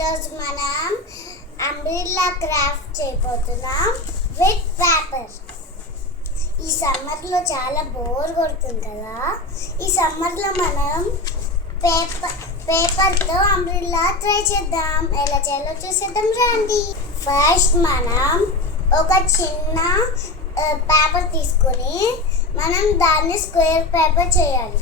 ఈరోజు మనం umbrella craft చేయబోతున్నాం విత్ పేపర్. ఈ సమ్మర్లో చాలా బోర్ కొడుతుంది కదా. ఈ సమ్మర్లో మనం పేపర్తో అంబ్రెల్లా ట్రై చేద్దాం. ఎలా చేయాలో చూసేద్దాం రండి. ఫస్ట్ మనం ఒక చిన్న పేపర్ తీసుకొని మనం దాన్ని స్క్వేర్ పేపర్ చేయాలి.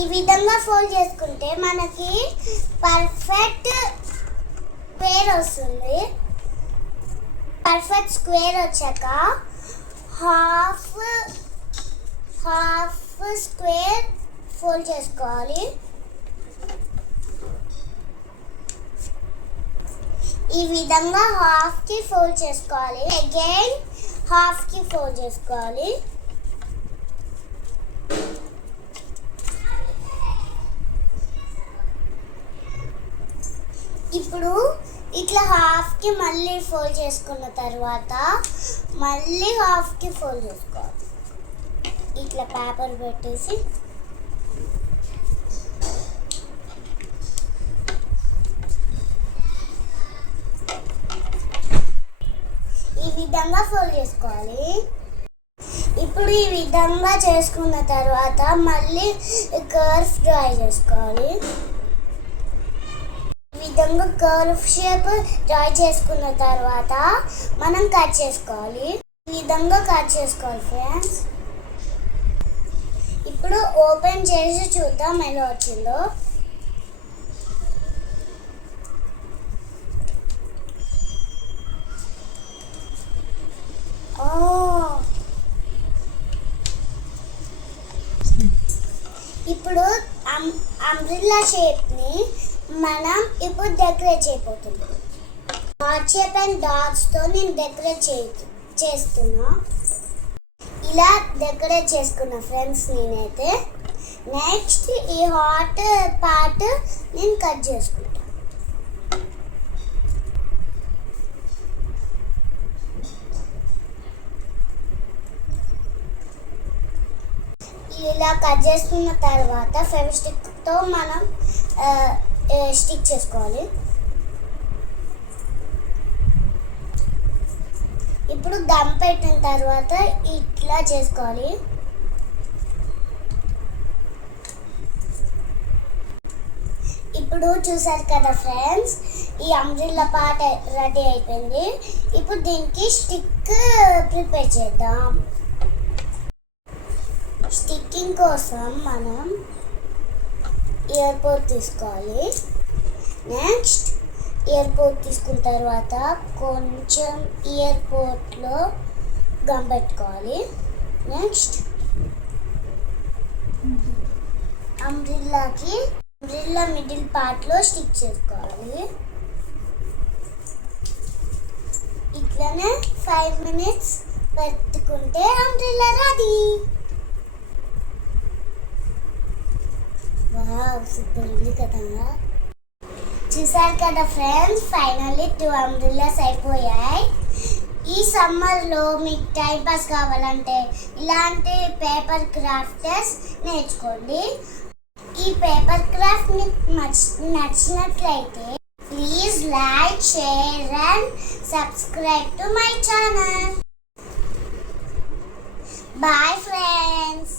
ఈ విధంగా ఫోల్డ్ చేసుకుంటే మనకి పర్ఫెక్ట్ స్క్వేర్ వస్తుంది. పర్ఫెక్ట్ స్క్వేర్ వచ్చాక హాఫ్ స్క్వేర్ ఫోల్డ్ చేసుకోవాలి. ఈ విధంగా హాఫ్కి ఫోల్డ్ చేసుకోవాలి. అగైన్ హాఫ్కి ఫోల్డ్ చేసుకోవాలి. ఇప్పుడు ఇట్లా హాఫ్కి మళ్ళీ ఫోల్డ్ చేసుకున్న తర్వాత మళ్ళీ హాఫ్కి ఫోల్డ్ చేసుకోవాలి. ఇట్లా పేపర్ పెట్టేసి ఈ విధంగా ఫోల్డ్ చేసుకోవాలి. ఇప్పుడు ఈ విధంగా చేసుకున్న తర్వాత మళ్ళీ కర్వ్ డ్రా చేసుకోవాలి. విధంగా కర్వ్ షేప్ డ్రా చేసుకున్న తర్వాత మనం కట్ చేసుకోవాలి. ఈ విధంగా కట్ చేసుకోవాలి ఫ్రెండ్స్. ఇప్పుడు ఓపెన్ చేసి చూద్దాం ఎలా వచ్చిందో. ఇప్పుడు అంబ్రెల్లా షేప్ని మనం ఇప్పుడు డెకరేట్ చేయబోతున్నాం. హార్ట్ షేప్ అండ్ డాట్స్తో నేను డెకరేట్ చేస్తున్నా. ఇలా డెకరేట్ చేసుకున్నా ఫ్రెండ్స్ నేనైతే. నెక్స్ట్ ఈ హార్ట్ పార్ట్ నేను కట్ చేసుకుంటా. ఇలా కట్ చేసుకున్న తర్వాత ఫెవిస్టిక్తో మనం స్టిక్ చేసుకోవాలి. ఇప్పుడు గమ్ పెట్టిన తర్వాత ఇట్లా చేసుకోవాలి. ఇప్పుడు చూసారు కదా ఫ్రెండ్స్, ఈ అంబ్రెల్లా పార్ట్ రెడీ అయిపోయింది. ఇప్పుడు దీనికి స్టిక్ ప్రిపేర్ చేద్దాం. స్టిక్కింగ్ కోసం మనం ఎయిర్పోర్ట్ తీసుకోవాలి. నెక్స్ట్ ఎయిర్పోర్ట్ తీసుకున్న తర్వాత కొంచెం ఎయిర్పోర్ట్లో గమ్ పెట్టుకోవాలి. నెక్స్ట్ అంబ్రెల్లా మిడిల్ పార్ట్లో స్టిక్ చేసుకోవాలి. ఇట్లానే 5 minutes పెట్టుకుంటే అంబ్రెల్లా రెడీ. సూపర్ ఉంది కదా. చూసారు కదా ఫ్రెండ్స్, ఫైనల్లీ 2 అంబ్రెల్లాస్ అయిపోయాయి. ఈ సమ్మర్లో మీకు టైం పాస్ కావాలంటే ఇలాంటి పేపర్ క్రాఫ్ట్స్ నేర్చుకోండి. ఈ పేపర్ క్రాఫ్ట్ మీకు నచ్చినట్లయితే please like, share and subscribe to my channel. Bye friends.